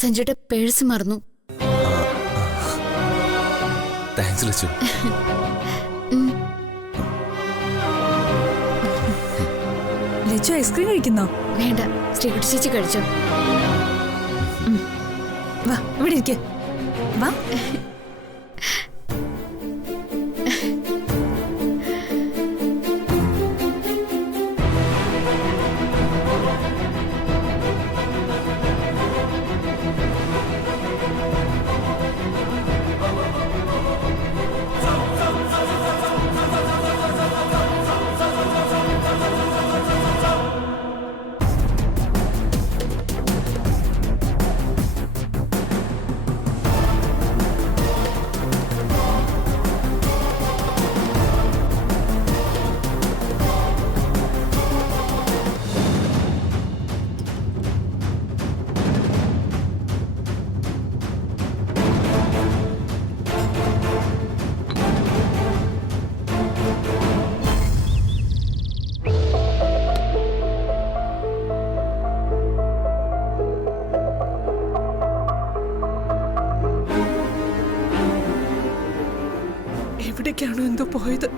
സഞ്ജയുടെ purse മറന്നു. Thanks Lachu. Lachu ice cream കഴിക്കുന്നോ? വേണ്ട, ശ്രീകുട്ടി ചേച്ചി കഴിച്ചോ. വാ ഇവിടെ ഇരിക്കെ. വാ. എവിടേക്കാണോ എന്തോ പോയത്.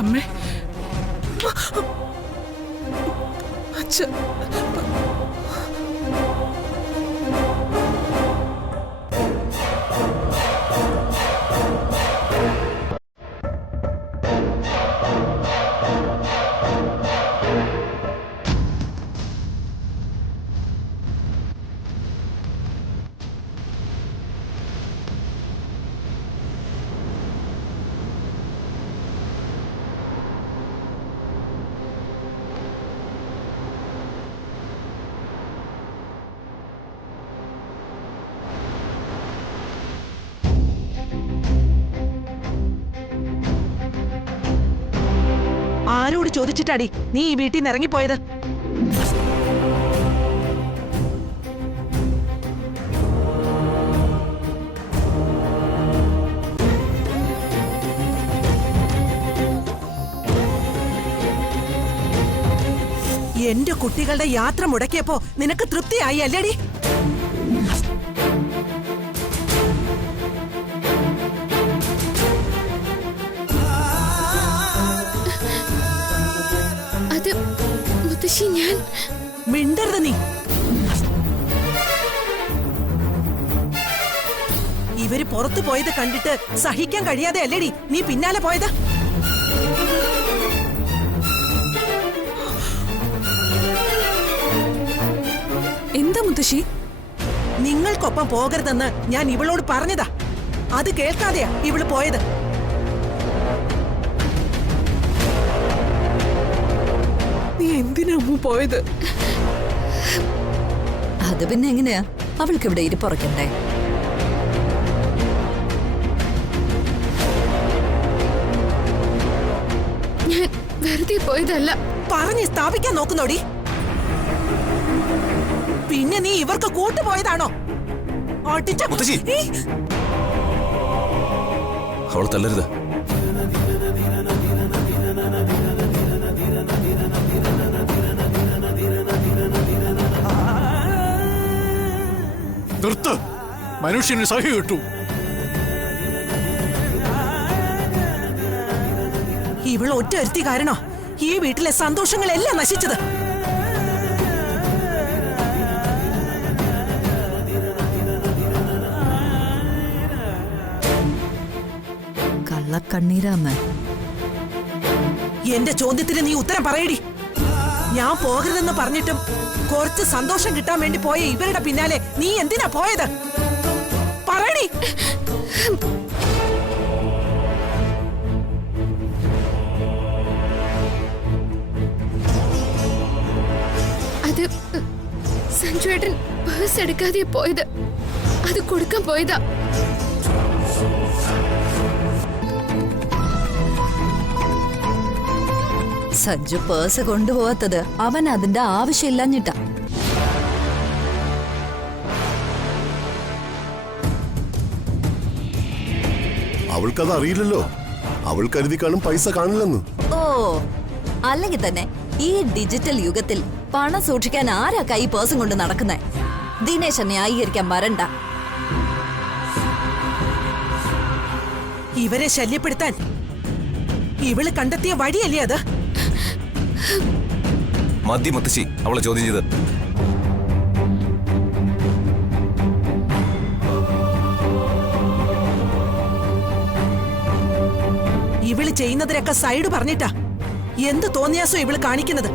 അമ്മേ, അച്ഛ, ആരോട് ചോദിച്ചിട്ടാടി നീ ഈ വീട്ടിൽ നിന്ന് ഇറങ്ങിപ്പോയത്? എന്റെ കുട്ടികളുടെ യാത്ര മുടക്കിയപ്പോ നിനക്ക് തൃപ്തിയായി അല്ലേടി? അത് മുത്തശ്ശി, ഞാൻ മിണ്ടരുത് നീ. ഇവര് പുറത്തു പോയത് കണ്ടിട്ട് സഹിക്കാൻ കഴിയാതെ അല്ലേടി നീ പിന്നാലെ പോയത്? എന്താ മുത്തശ്ശി? നിങ്ങൾക്കൊപ്പം പോകരുതെന്ന് ഞാൻ ഇവളോട് പറഞ്ഞതാ. അത് കേൾക്കാതെയാ ഇവള് പോയത്. നീ എന്തിനാ അമ്മ പോയത്? അത് പിന്നെ എങ്ങനെയാ? അവൾക്ക് ഇവിടെ ഇരിപ്പുറക്കണ്ടേ? ഞാൻ വെറുതെ പോയതല്ല. പറഞ്ഞ് സ്ഥാപിക്കാൻ നോക്കുന്നോടി. പിന്നെ നീ ഇവർക്ക് കൂട്ടുപോയതാണോ? അവൾ തല്ലരുത്. നിർത്ത്. മനുഷ്യന് സഹി കിട്ടു. ഇവൾ ഒറ്റ ഒരുത്തി കാരണോ ഈ വീട്ടിലെ സന്തോഷങ്ങളെല്ലാം നശിച്ചത്. കള്ളക്കണ്ണീരാമ്മ. എന്റെ ചോദ്യത്തിന് നീ ഉത്തരം പറയടി. ഞാൻ പോകരുതെന്ന് പറഞ്ഞിട്ടും കുറച്ച് സന്തോഷം കിട്ടാൻ വേണ്ടി പോയ ഇവരുടെ പിന്നാലെ നീ എന്തിനാ പോയത്? പറയടി. പേഴ്സ് എടുക്കാതെ പോയത്. അത് കൊടുക്കാൻ പോയതാ. സഞ്ജു പേഴ്സ് കൊണ്ടുപോകാത്തത് അവൻ അതിന്റെ ആവശ്യമില്ലാഞ്ഞിട്ടാ. അവൾക്കത് അറിയില്ലല്ലോ. അവൾ കരുതി കാണും പൈസ കാണില്ലെന്ന്. ഓ, അല്ലെങ്കിൽ തന്നെ ഈ ഡിജിറ്റൽ യുഗത്തിൽ പണം സൂക്ഷിക്കാൻ ആരാ കൈ പേഴ്സും കൊണ്ട് നടക്കുന്നേ? ദിനേശ് ന്യായീകരിക്കാൻ വരണ്ട. ഇവരെ ശല്യപ്പെടുത്താൻ ഇവള് കണ്ടെത്തിയ വഴിയല്ലേ അത്? മതി മുത്തശ്ശി അവളെ ചോദ്യം ചെയ്ത്. ഇവള് ചെയ്യുന്നതിനൊക്കെ സൈഡ് പറഞ്ഞിട്ടാ എന്ത് തോന്നിയാസോ ഇവള് കാണിക്കുന്നത്.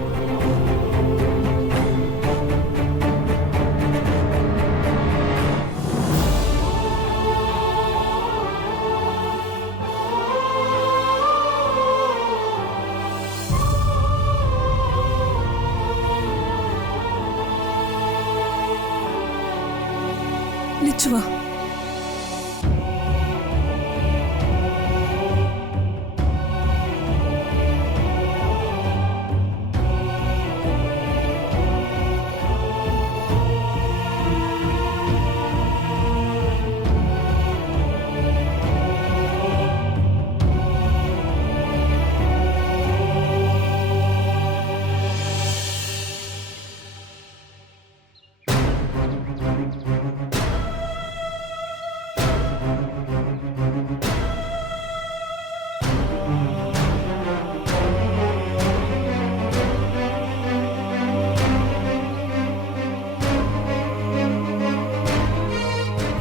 ലിച്ചുവാ,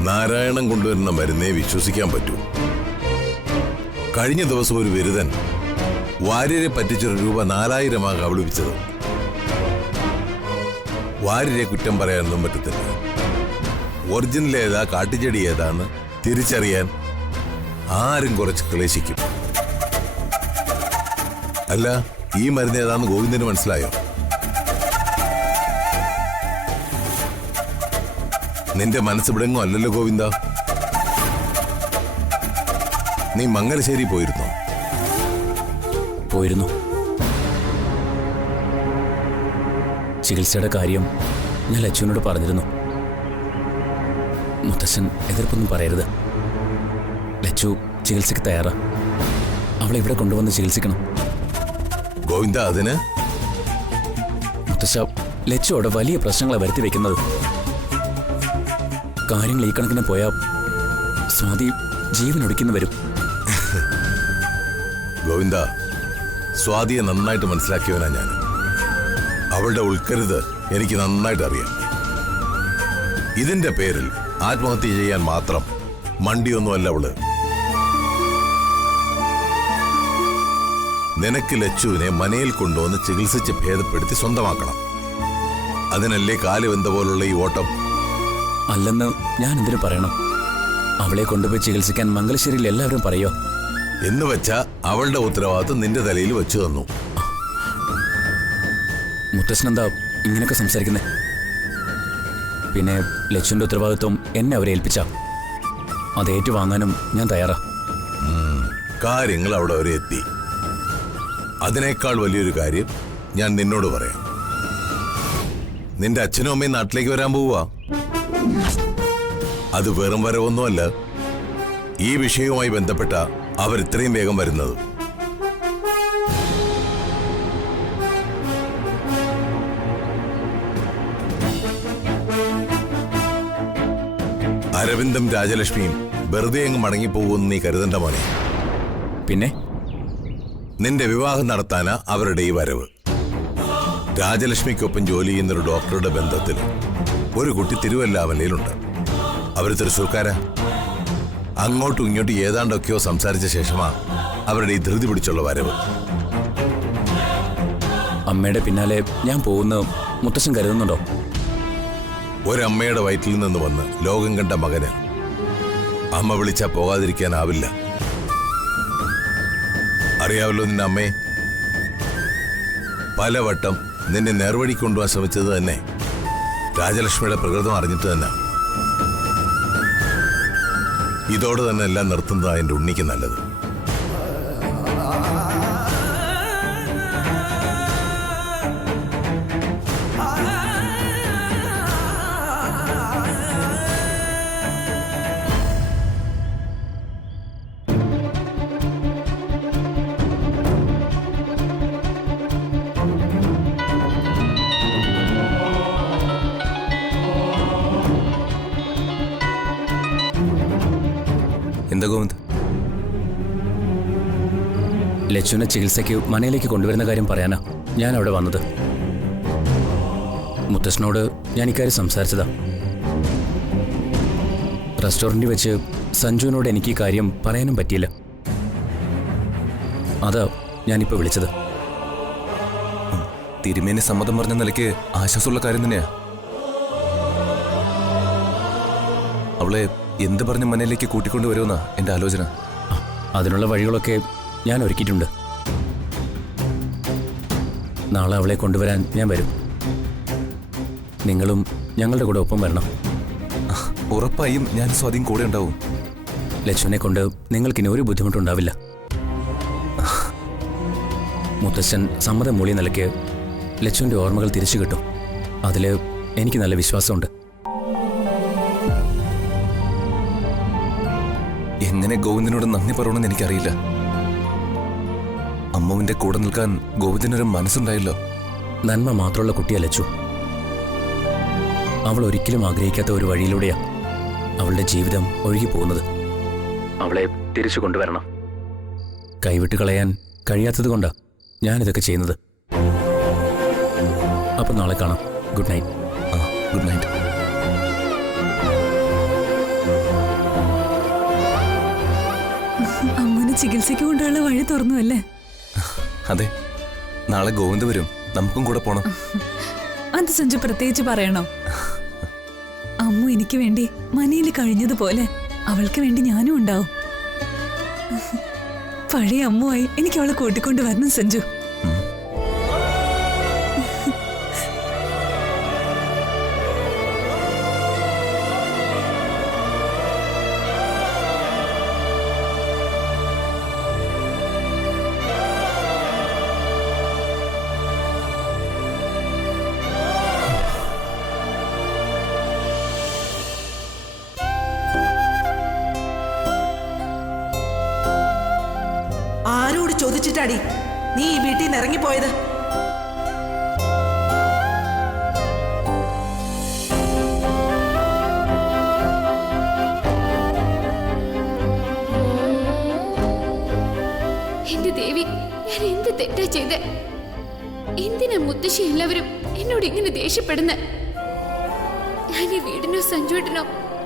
നാരായണൻ കൊണ്ടുവരുന്ന മരുന്നേ വിശ്വസിക്കാൻ പറ്റൂ. കഴിഞ്ഞ ദിവസം ഒരു ബിരുദൻ വാര്യരെ പറ്റിച്ചൊരു രൂപ 4000 കബളിപ്പിച്ചത്. വാര്യരെ കുറ്റം പറയാനൊന്നും പറ്റത്തില്ല. ഒറിജിനൽ ഏതാ കാട്ടുചെടി ഏതാന്ന് തിരിച്ചറിയാൻ ആരും കുറച്ച് ക്ലേശിക്കും. അല്ല, ഈ മരുന്ന് ഏതാന്ന് ഗോവിന്ദന് മനസ്സിലായോ? നിന്റെ മനസ്സിവിടെങ്ങും അല്ലല്ലോ ഗോവിന്ദ. നീ മംഗലശ്ശേരി പോയിരുന്നോ? പോയിരുന്നു. ചികിത്സയുടെ കാര്യം ഞാൻ ലച്ചുവിനോട് പറഞ്ഞിരുന്നു. മുത്തശ്ശൻ എതിർപ്പൊന്നും പറയരുത്. ലച്ചു ചികിത്സയ്ക്ക് തയ്യാറാ. അവളെ ഇവിടെ കൊണ്ടുവന്ന് ചികിത്സിക്കണം. ഗോവിന്ദ, അതിന് മുത്തശ്ശ, ലച്ചു അവിടെ വലിയ പ്രശ്നങ്ങളെ വരുത്തി വെക്കുന്നത്. കാര്യങ്ങൾ ഈ കണക്കിന് പോയാ സ്വാതി ജീവൻ ഒടുക്കുന്നു വരും. ഗോവിന്ദ, സ്വാതിയെ നന്നായിട്ട് മനസ്സിലാക്കിയവനാ ഞാൻ. അവളുടെ ഉൾക്കരുത് എനിക്ക് നന്നായിട്ട് അറിയാം. ഇതിന്റെ പേരിൽ ആത്മഹത്യ ചെയ്യാൻ മാത്രം മണ്ടിയൊന്നുമല്ല അവള്. നിനക്ക് ലച്ചുവിനെ മനയിൽ കൊണ്ടുവന്ന് ചികിത്സിച്ച് ഭേദപ്പെടുത്തി സ്വന്തമാക്കണം. അതിനല്ലേ കാല് വെന്ത പോലുള്ള ഈ ഓട്ടം? അല്ലെന്ന് ഞാൻ എന്തിനു പറയണം? അവളെ കൊണ്ടുപോയി ചികിത്സിക്കാൻ മംഗലശ്ശേരിയിൽ എല്ലാവരും പറയോ? എന്ന് വെച്ചാ അവളുടെ ഉത്തരവാദിത്വം നിന്റെ തലയിൽ വെച്ചു തന്നു. മുത്തശ്ശനെന്താ ഇങ്ങനെയൊക്കെ സംസാരിക്കുന്നേ? പിന്നെ ലച്ചുവിന്റെ ഉത്തരവാദിത്വം എന്നെ അവരെ ഏൽപ്പിച്ച അത് ഏറ്റുവാങ്ങാനും ഞാൻ തയ്യാറാ. കാര്യങ്ങൾ അവിടെ വരെ എത്തി. അതിനേക്കാൾ വലിയൊരു കാര്യം ഞാൻ നിന്നോട് പറയാം. നിന്റെ അച്ഛനും അമ്മയും നാട്ടിലേക്ക് വരാൻ പോവുക. അത് വെറും വരവൊന്നുമല്ല. ഈ വിഷയവുമായി ബന്ധപ്പെട്ട അവർ ഇത്രയും വേഗം വരുന്നത്. അരവിന്ദും രാജലക്ഷ്മിയും വെറുതെ അങ്ങ് മടങ്ങിപ്പോകുമെന്ന് നീ കരുതണ്ട മോനെ. പിന്നെ നിന്റെ വിവാഹം നടത്താനാ അവരുടെ ഈ വരവ്. രാജലക്ഷ്മിക്കൊപ്പം ജോലി ചെയ്യുന്നൊരു ഡോക്ടറുടെ ബന്ധത്തിൽ ഒരു കുട്ടി തിരുവല്ലാമലയിലുണ്ട്. അവർ തൃശ്ശൂർക്കാരാ. അങ്ങോട്ടും ഇങ്ങോട്ടും ഏതാണ്ടൊക്കെയോ സംസാരിച്ച ശേഷമാ അവരുടെ ഈ ധൃതി പിടിച്ചുള്ള വരവ്. അമ്മയുടെ പിന്നാലെ ഞാൻ പോകുന്ന മുത്തശ്ശൻ കരുതുന്നുണ്ടോ? ഒരമ്മയുടെ വയറ്റിൽ നിന്ന് വന്ന് ലോകം കണ്ട മകന് അമ്മ വിളിച്ചാ പോകാതിരിക്കാനാവില്ല. അറിയാവല്ലോ നിന്റെ അമ്മയെ. പലവട്ടം നിന്നെ നേർവഴി കൊണ്ടുപോകാൻ ശ്രമിച്ചത് തന്നെ രാജലക്ഷ്മിയുടെ പ്രകൃതം അറിഞ്ഞിട്ട് തന്നെ ഇതോടെ തന്നെ എല്ലാം നിർത്തുന്നതാ എന്റെ ഉണ്ണിക്ക് നല്ലത്. എന്താ ഗോവിന്ദ്? ലച്ചുവിനെ ചികിത്സയ്ക്ക് മനയിലേക്ക് കൊണ്ടുവരുന്ന കാര്യം പറയാനാ ഞാൻ അവിടെ വന്നത്. മുത്തശ്ശനോട് ഞാൻ ഇക്കാര്യം സംസാരിച്ചതാ. റെസ്റ്റോറൻറ്റിൽ വെച്ച് സഞ്ജുവിനോട് എനിക്ക് ഈ കാര്യം പറയാനും പറ്റിയില്ല. അതാ ഞാനിപ്പോൾ വിളിച്ചത്. തിരുമേനി സമ്മതം പറഞ്ഞ നിലയ്ക്ക് ആശ്വാസമുള്ള കാര്യം തന്നെയാ. അവളെ എന്ത് പറഞ്ഞ് മനയിലേക്ക് കൂട്ടിക്കൊണ്ടുവരുമെന്നാ എന്റെ ആലോചന. അതിനുള്ള വഴികളൊക്കെ ഞാൻ ഒരുക്കിയിട്ടുണ്ട്. നാളെ അവളെ കൊണ്ടുവരാൻ ഞാൻ വരും. നിങ്ങളും ഞങ്ങളുടെ കൂടെ ഒപ്പം വരണം. ഉറപ്പായും ഞാൻ സ്വാധീനം കൂടെ ഉണ്ടാവും. ലച്ചുവിനെ കൊണ്ട് നിങ്ങൾക്കിനി ഒരു ബുദ്ധിമുട്ടുണ്ടാവില്ല. മുത്തശ്ശൻ സമ്മതം മൂളിയ നിലയ്ക്ക് ലച്ചുവിൻ്റെ ഓർമ്മകൾ തിരിച്ചു കിട്ടും. അതിൽ എനിക്ക് നല്ല വിശ്വാസമുണ്ട്. എങ്ങനെ ഗോവിന്ദനോട് നന്ദി പറയണമെന്ന് എനിക്കറിയില്ല. അമ്മുവിന്റെ കൂടെ നിൽക്കാൻ ഗോവിന്ദനൊരു മനസ്സുണ്ടായല്ലോ. നന്മ മാത്രമുള്ള കുട്ടിയാ ലച്ചു. അവൾ ഒരിക്കലും ആഗ്രഹിക്കാത്ത ഒരു വഴിയിലൂടെയാ അവളുടെ ജീവിതം ഒഴുകി പോകുന്നത്. അവളെ തിരിച്ചു കൊണ്ടുവരണം. കൈവിട്ട് കളയാൻ കഴിയാത്തത് കൊണ്ടാ ഞാനിതൊക്കെ ചെയ്യുന്നത്. അപ്പം നാളെ കാണാം. Good night. Good night. അമ്മനെ ചികിത്സയ്ക്ക് കൊണ്ടുള്ള വഴി തുറന്നു അല്ലേ? അതെ, നാളെ ഗോവിന്ദ് വരും. നമുക്കും കൂടെ പോണം. അത് സഞ്ജു പ്രത്യേകിച്ച് പറയണോ? അമ്മു എനിക്ക് വേണ്ടി മനയിൽ കഴിഞ്ഞതുപോലെ അവൾക്ക് വേണ്ടി ഞാനും ഉണ്ടാവും. പഴയ അമ്മുവായി എനിക്ക് അവളെ കൂട്ടിക്കൊണ്ട് വരണം സഞ്ജു. ആരോട് ചോദിച്ചിട്ടാടി നീ ഈ വീട്ടിൽ നിന്ന് ഇറങ്ങിപ്പോയത്? എന്റെ ദേവി, ഞാൻ എന്ത് തെറ്റാ ചെയ്തേ? എന്തിനാ മുത്തശ്ശി എല്ലാവരും എന്നോട് ഇങ്ങനെ ദേഷ്യപ്പെടുന്നേ? ഞാൻ ഈ വീടിനോ സഞ്ജുവേട്ടനോ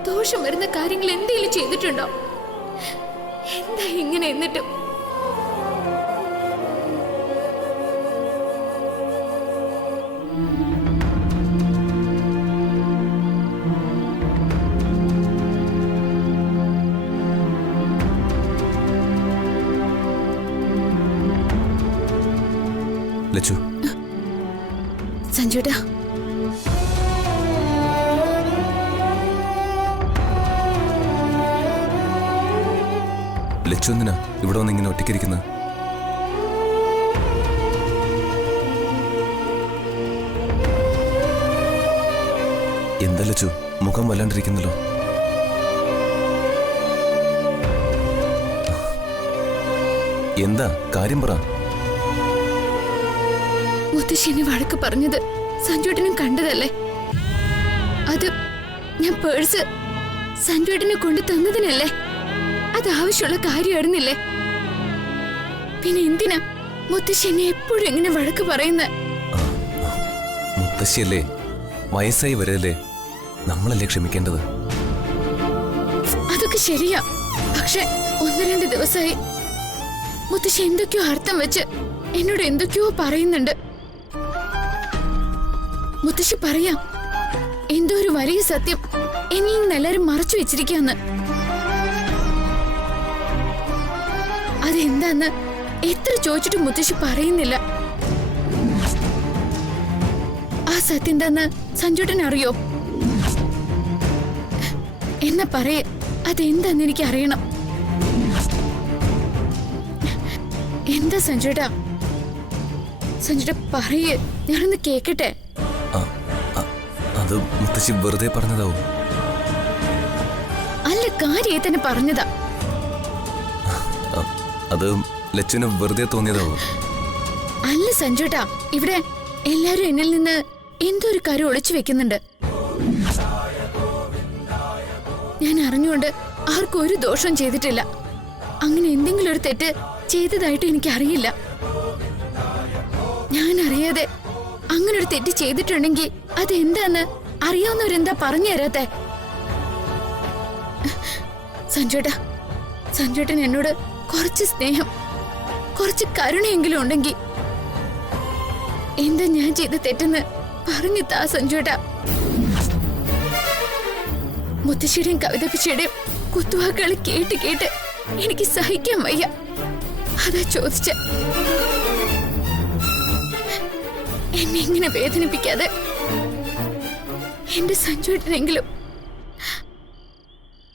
ദോഷം വരുന്ന കാര്യങ്ങൾ എന്തെങ്കിലും ചെയ്തിട്ടുണ്ടോ? എന്താ ഇങ്ങനെ? എന്നിട്ടും ലച്ചു, സഞ്ജുട്ടാ, ലച്ചു എന്തിനാ ഇവിടെ വന്ന് ഇങ്ങനെ ഒറ്റയ്ക്കിരിക്കുന്നത്? എന്താ ലച്ചു, മുഖം വല്ലാണ്ടിരിക്കുന്നല്ലോ. എന്താ കാര്യം പറ. മുത്തശ്ശിനെ വഴക്ക് പറഞ്ഞത് സഞ്ജുവേട്ടനും കണ്ടതല്ലേ? അത് ഞാൻ പേഴ്സ് സഞ്ജുവേട്ടനെ കൊണ്ട് തന്നതിനല്ലേ? അത് ആവശ്യമുള്ള കാര്യമായിരുന്നില്ലേ? പിന്നെ എന്തിനാ മുത്തശ്ശി എന്നെ എപ്പോഴും ഇങ്ങനെ വഴക്ക് പറയുന്നത്? മുത്തശ്ശിയല്ലേ, വയസ്സായി വരല്ലേ, നമ്മളല്ലേ ക്ഷമിക്കേണ്ടത്. അതൊക്കെ ശരിയാ. പക്ഷെ 1-2 ദിവസമായി മുത്തശ്ശി എന്തൊക്കെയോ അർത്ഥം വെച്ച് എന്നോട് എന്തൊക്കെയോ പറയുന്നുണ്ട്. മുത്തശ്ശി പറയാം, എന്തോ ഒരു വലിയ സത്യം എന്നിൽ നിന്ന് എല്ലാരും മറച്ചു വെച്ചിരിക്കാന്ന്. അതെന്താന്ന് എത്ര ചോദിച്ചിട്ടും മുത്തശ്ശി പറയുന്നില്ല. ആ സത്യം എന്താന്ന് സഞ്ജുട്ടൻ അറിയോ? എന്നാ പറയേ, അതെന്താന്ന് എനിക്ക് അറിയണം. എന്താ സഞ്ജുട്ടാ? സഞ്ജുട്ട പറയേ, ഞാനൊന്ന് കേക്കട്ടെ. അത് മുത്തശ്ശി വെറുതെ പറഞ്ഞതാവും. അല്ല, കാര്യമായി തന്നെ പറഞ്ഞതാ. അത് ലച്ചുവിന് വെറുതെ തോന്നിയതാവും. അല്ല സഞ്ജുട്ടാ, ഇവിടെ എല്ലാരും എന്നിൽ നിന്ന് എന്തോ ഒരു കാര്യം ഒളിച്ചു വെക്കുന്നുണ്ട്. ഞാൻ അറിഞ്ഞുകൊണ്ട് ആർക്കും ഒരു ദോഷം ചെയ്തിട്ടില്ല. അങ്ങനെ എന്തെങ്കിലും ഒരു തെറ്റ് ചെയ്തതായിട്ട് എനിക്ക് അറിയില്ല. ഞാൻ അറിയാതെ അങ്ങനെ ഒരു തെറ്റ് ചെയ്തിട്ടുണ്ടെങ്കിൽ അതെന്താന്ന് അറിയാവുന്നവരെന്താ പറഞ്ഞു തരാത്തെ? സഞ്ജുട്ടൻ എന്നോട് കുറച്ച് സ്നേഹം, കുറച്ച് കരുണയെങ്കിലും ഉണ്ടെങ്കിൽ എന്താ ഞാൻ ചെയ്ത തെറ്റെന്ന് പറഞ്ഞു താ സഞ്ജുട്ടാ. മുത്തശ്ശിയുടെയും കവിതപ്പിച്ചയുടെയും കുത്തുവാക്കുകൾ കേട്ട് കേട്ട് എനിക്ക് സഹിക്കാൻ വയ്യ. അതാ ചോദിച്ച. എന്നെ ഇങ്ങനെ വേദനിപ്പിക്കാതെ എന്റെ സഞ്ജുട്ടനെങ്കിലും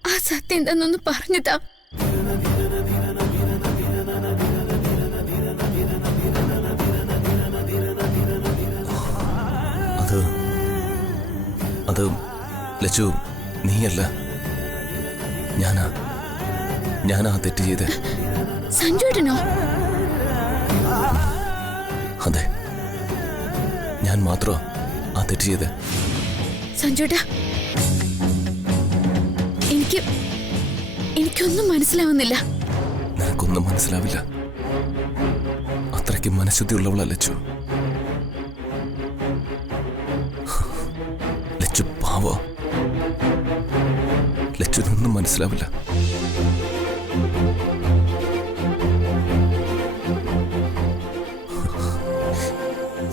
ആ സത്യം എന്താന്നൊന്ന് പറഞ്ഞുതാ. അത് ലച്ചു, നീയല്ല, ഞാനാ തെറ്റ് ചെയ്തേ. സഞ്ജുട്ടനോ? അതെ, ഞാൻ മാത്രമാ ആ തെറ്റ് ചെയ്തേ. സഞ്ജുട്ടാ, എനിക്കൊന്നും മനസ്സിലാവുന്നില്ല. നിനക്കൊന്നും മനസ്സിലാവില്ല. അത്രയ്ക്ക് മനഃശുദ്ധിയുള്ളവളാ ലച്ചു. ലച്ചു പാവോ. ലച്ചുനൊന്നും മനസ്സിലാവില്ല.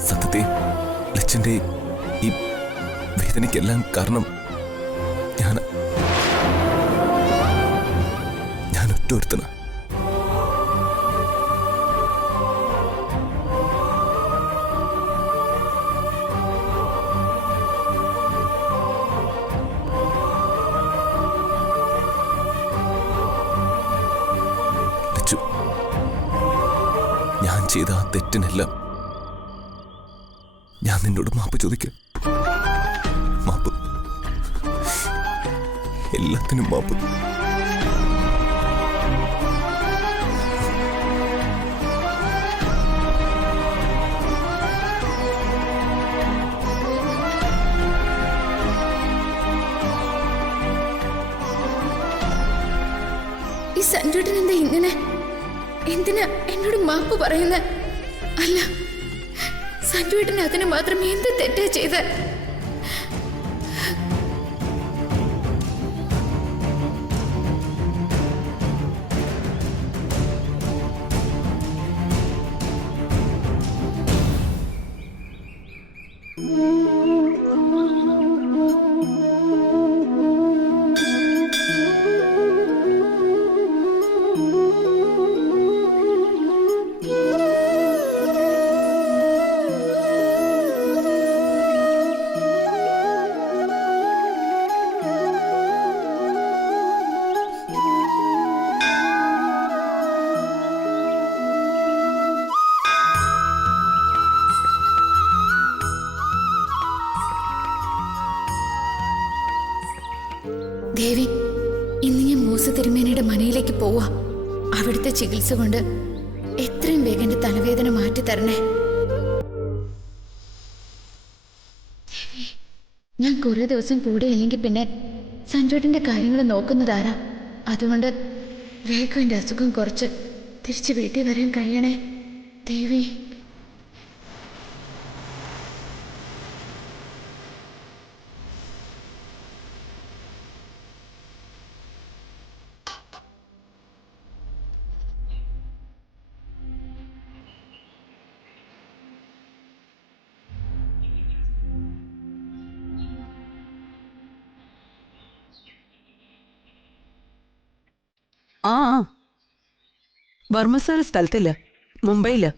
സത്യത്തെ ലച്ചന്റെ ഈ വേദനയ്ക്കെല്ലാം കാരണം ഞാൻ ഒറ്റൊരുത്തനാ. ഞാൻ ചെയ്ത ആ തെറ്റിനെല്ലാം ഞാൻ നിന്നോട് മാപ്പ് ചോദിക്കാം. മാപ്പ്, എല്ലാത്തിനും മാപ്പ്. ഈ സഞ്ജുട്ടൻ എന്താ ഇങ്ങനെ? എന്തിനാ എന്നോട് മാപ്പ് പറയുന്ന? അല്ല, സഞ്ജുട്ടന് അതിന് മാത്രം എന്ത് തെറ്റാ ചെയ്ത? ദേവി, ഇന്ന് ഞാൻ മൂസ തിരുമേനിയുടെ മനയിലേക്ക് പോവാ. അവിടുത്തെ ചികിത്സ കൊണ്ട് എത്രയും വേഗം എന്റെ തലവേദന മാറ്റി തരണേ. ഞാൻ കുറെ ദിവസം കൂടെ ഇല്ലെങ്കിൽ പിന്നെ സഞ്ജുട്ടന്റെ കാര്യങ്ങൾ നോക്കുന്നതാരാ? അതുകൊണ്ട് വേഗം എന്റെ അസുഖം കുറച്ച് തിരിച്ച് വീട്ടിൽ വരാൻ കഴിയണേ ദേവി. ആ വർമ്മ സാറ് സ്ഥലത്തില്ല, മുംബൈയില്.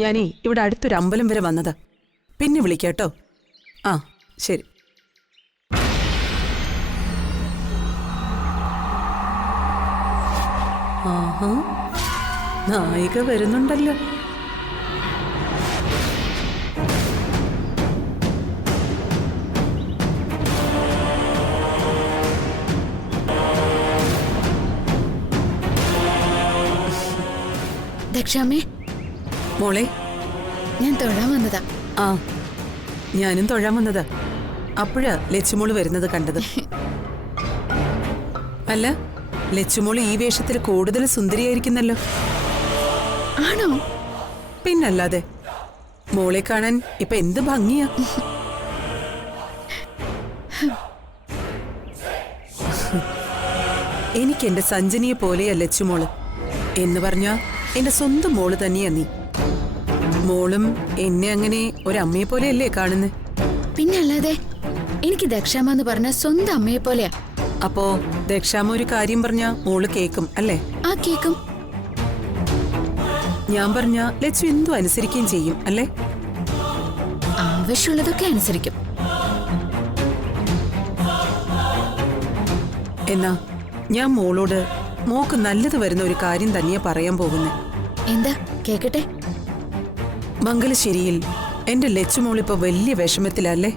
ഞാനേ ഇവിടെ അടുത്തൊരു അമ്പലം വരെ വന്നത്. പിന്നെ വിളിക്കാട്ടോ. ആ ശരി. ആഹാ, നായിക വരുന്നുണ്ടല്ലോ. ദക്ഷാമ്മേ, മോളെ, ഞാൻ തൊഴാൻ വന്നതാ. ആ ഞാനും തൊഴാൻ വന്നതാ. അപ്പോഴാ ലച്ചുമോള് വരുന്നത് കണ്ടത്. അല്ല, ലച്ചുമോള് ഈ വേഷത്തിൽ കൂടുതൽ സുന്ദരിയായിരിക്കുന്നല്ലോ. ആണോ? പിന്നല്ലാതെ, മോളെ കാണാൻ ഇപ്പൊ എന്ത് ഭംഗിയാ. എനിക്ക് എന്റെ സഞ്ജനിയെ പോലെയാ ലച്ചുമോള്. എന്ന് പറഞ്ഞാ എന്റെ സ്വന്തം മോള് തന്നെയാ നീ. മോളും എന്നെ അങ്ങനെ ഒരമ്മയെ പോലെയല്ലേ കാണുന്നേ? പിന്നല്ലാതെ, എനിക്ക് ദക്ഷാമ്മ എന്ന് പറഞ്ഞ സ്വന്തം അമ്മയെ പോലെയാ. അപ്പോ ദക്ഷാമ്മ ഒരു കാര്യം പറഞ്ഞാ മോള് കേക്കും അല്ലേ? ആ കേക്കും. ഞാൻ പറഞ്ഞ ലച്ചു എന്തു അനുസരിക്കുകയും ചെയ്യും അല്ലേ? ആവശ്യമുള്ളതൊക്കെ അനുസരിക്കും. എന്നാ ഞാൻ മോളോട് മോക്ക് നല്ലത് വരുന്ന ഒരു കാര്യം തന്നെയാ പറയാൻ പോകുന്നേ. എന്താ? കേക്കട്ടെ. മംഗലശ്ശേരിയിൽ എന്റെ ലച്ചുമോളിപ്പോ വലിയ വിഷമത്തിലല്ലേ?